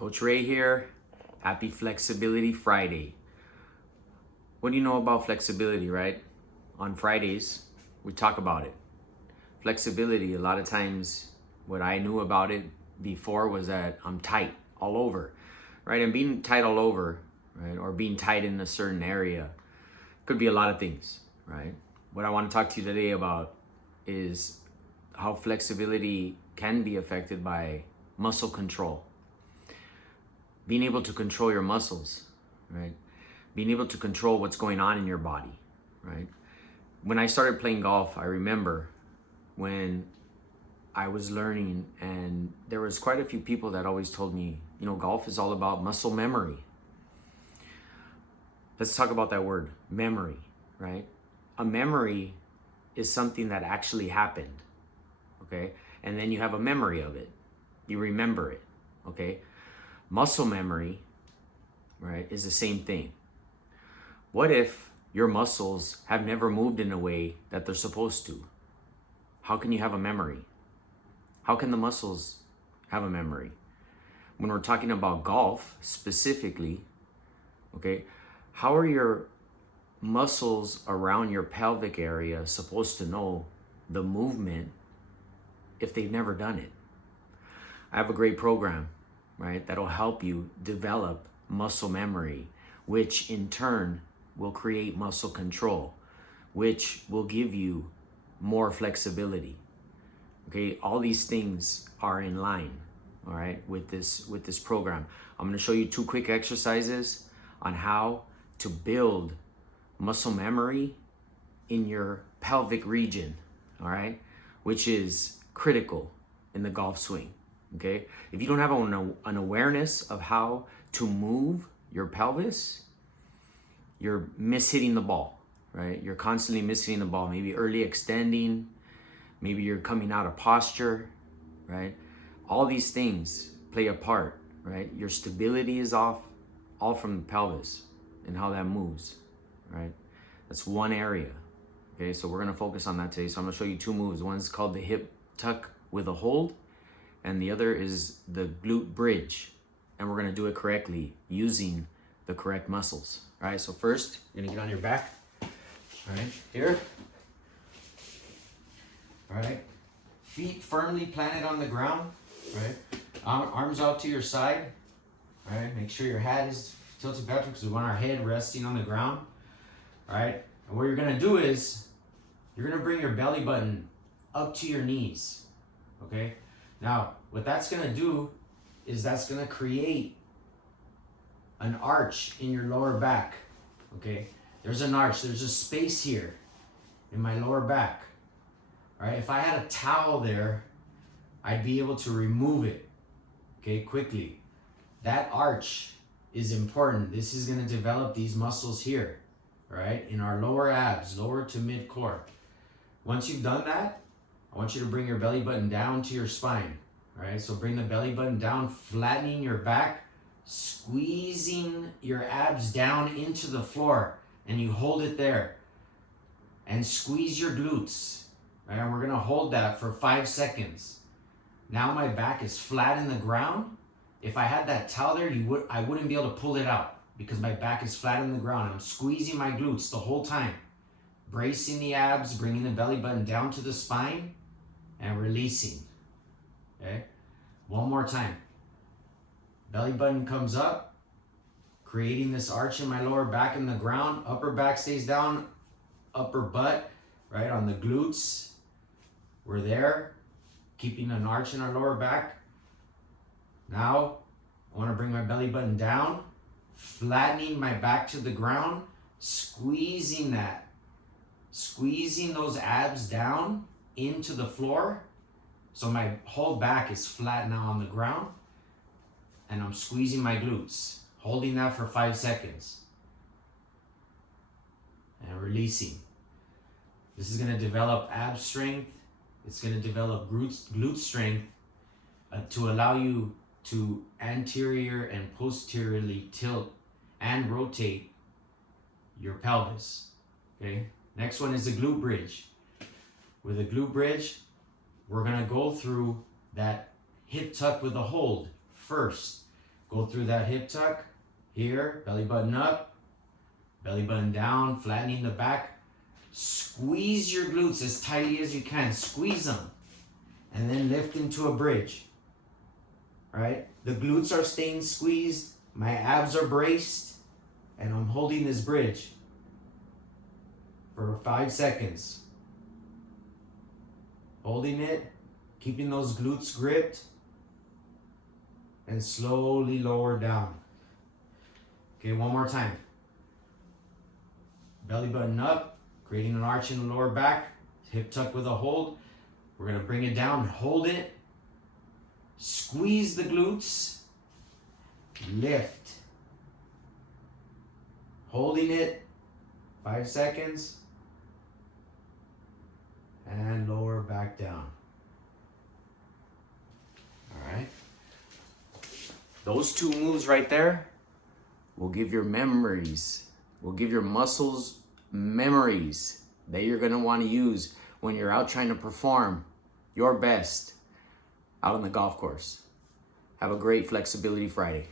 Coach Ray here. Happy Flexibility Friday. What do you know about flexibility, right? On Fridays, we talk about it. Flexibility, a lot of times, what I knew about it before was that I'm tight all over, right? And being tight all over, right? Or being tight in a certain area could be a lot of things, right? What I want to talk to you today about is how flexibility can be affected by muscle control. Being able to control your muscles, right? Being able to control what's going on in your body, right? When I started playing golf, I remember when I was learning, and there was quite a few people that always told me, golf is all about muscle memory. Let's talk about that word, memory, right? A memory is something that actually happened, okay? And then you have a memory of it. You remember it, okay? Muscle memory, right, is the same thing. What if your muscles have never moved in a way that they're supposed to? How can you have a memory? How can the muscles have a memory? When we're talking about golf specifically, okay, how are your muscles around your pelvic area supposed to know the movement if they've never done it? I have a great program, right, that'll help you develop muscle memory, which in turn will create muscle control, which will give you more flexibility. Okay, all these things are in line, all right, with this program. I'm going to show you 2 quick exercises on how to build muscle memory in your pelvic region, all right, which is critical in the golf swing. Okay, if you don't have an awareness of how to move your pelvis, you're mishitting the ball, right? You're constantly mishitting the ball, maybe early extending, maybe you're coming out of posture, right? All these things play a part, right? Your stability is off, all from the pelvis and how that moves, right? That's one area, okay? So we're gonna focus on that today. So I'm gonna show you 2 moves. One's called the hip tuck with a hold, and the other is the glute bridge. And we're gonna do it correctly using the correct muscles. All right, so first, you're gonna get on your back, all right, here. All right, feet firmly planted on the ground, right? Arms out to your side, all right? Make sure your head is tilted back because we want our head resting on the ground, all right? And what you're gonna do is, you're gonna bring your belly button up to your knees, okay? Now, what that's gonna do is that's gonna create an arch in your lower back, okay? There's an arch, there's a space here in my lower back, all right? If I had a towel there, I'd be able to remove it, okay, quickly. That arch is important. This is gonna develop these muscles here, all right? In our lower abs, lower to mid core. Once you've done that, I want you to bring your belly button down to your spine. All right, so bring the belly button down, flattening your back, squeezing your abs down into the floor, and you hold it there. And squeeze your glutes. All right, and we're gonna hold that for 5 seconds. Now my back is flat in the ground. If I had that towel there, I wouldn't be able to pull it out because my back is flat in the ground. I'm squeezing my glutes the whole time. Bracing the abs, bringing the belly button down to the spine, and releasing. Okay, one more time. Belly button comes up, creating this arch in my lower back in the ground. Upper back stays down, upper butt, right on the glutes. We're there, keeping an arch in our lower back. Now, I want to bring my belly button down, flattening my back to the ground, squeezing those abs down into the floor. So my whole back is flat now on the ground, and I'm squeezing my glutes, holding that for 5 seconds, and releasing. This is gonna develop ab strength. It's gonna develop glute strength to allow you to anterior and posteriorly tilt and rotate your pelvis, okay? Next one is the glute bridge. With a glute bridge, we're gonna go through that hip tuck with a hold first. Go through that hip tuck. Here, belly button up, belly button down, flattening the back. Squeeze your glutes as tightly as you can. Squeeze them. And then lift into a bridge. Right? The glutes are staying squeezed. My abs are braced. And I'm holding this bridge for 5 seconds. Holding it, keeping those glutes gripped. And slowly lower down. Okay, one more time. Belly button up, creating an arch in the lower back, hip tuck with a hold. We're gonna bring it down, hold it, squeeze the glutes, lift. Holding it, 5 seconds, and lower back down. All right. Those 2 moves right there will give your memories, will give your muscles memories that you're gonna wanna use when you're out trying to perform your best out on the golf course. Have a great Flexibility Friday.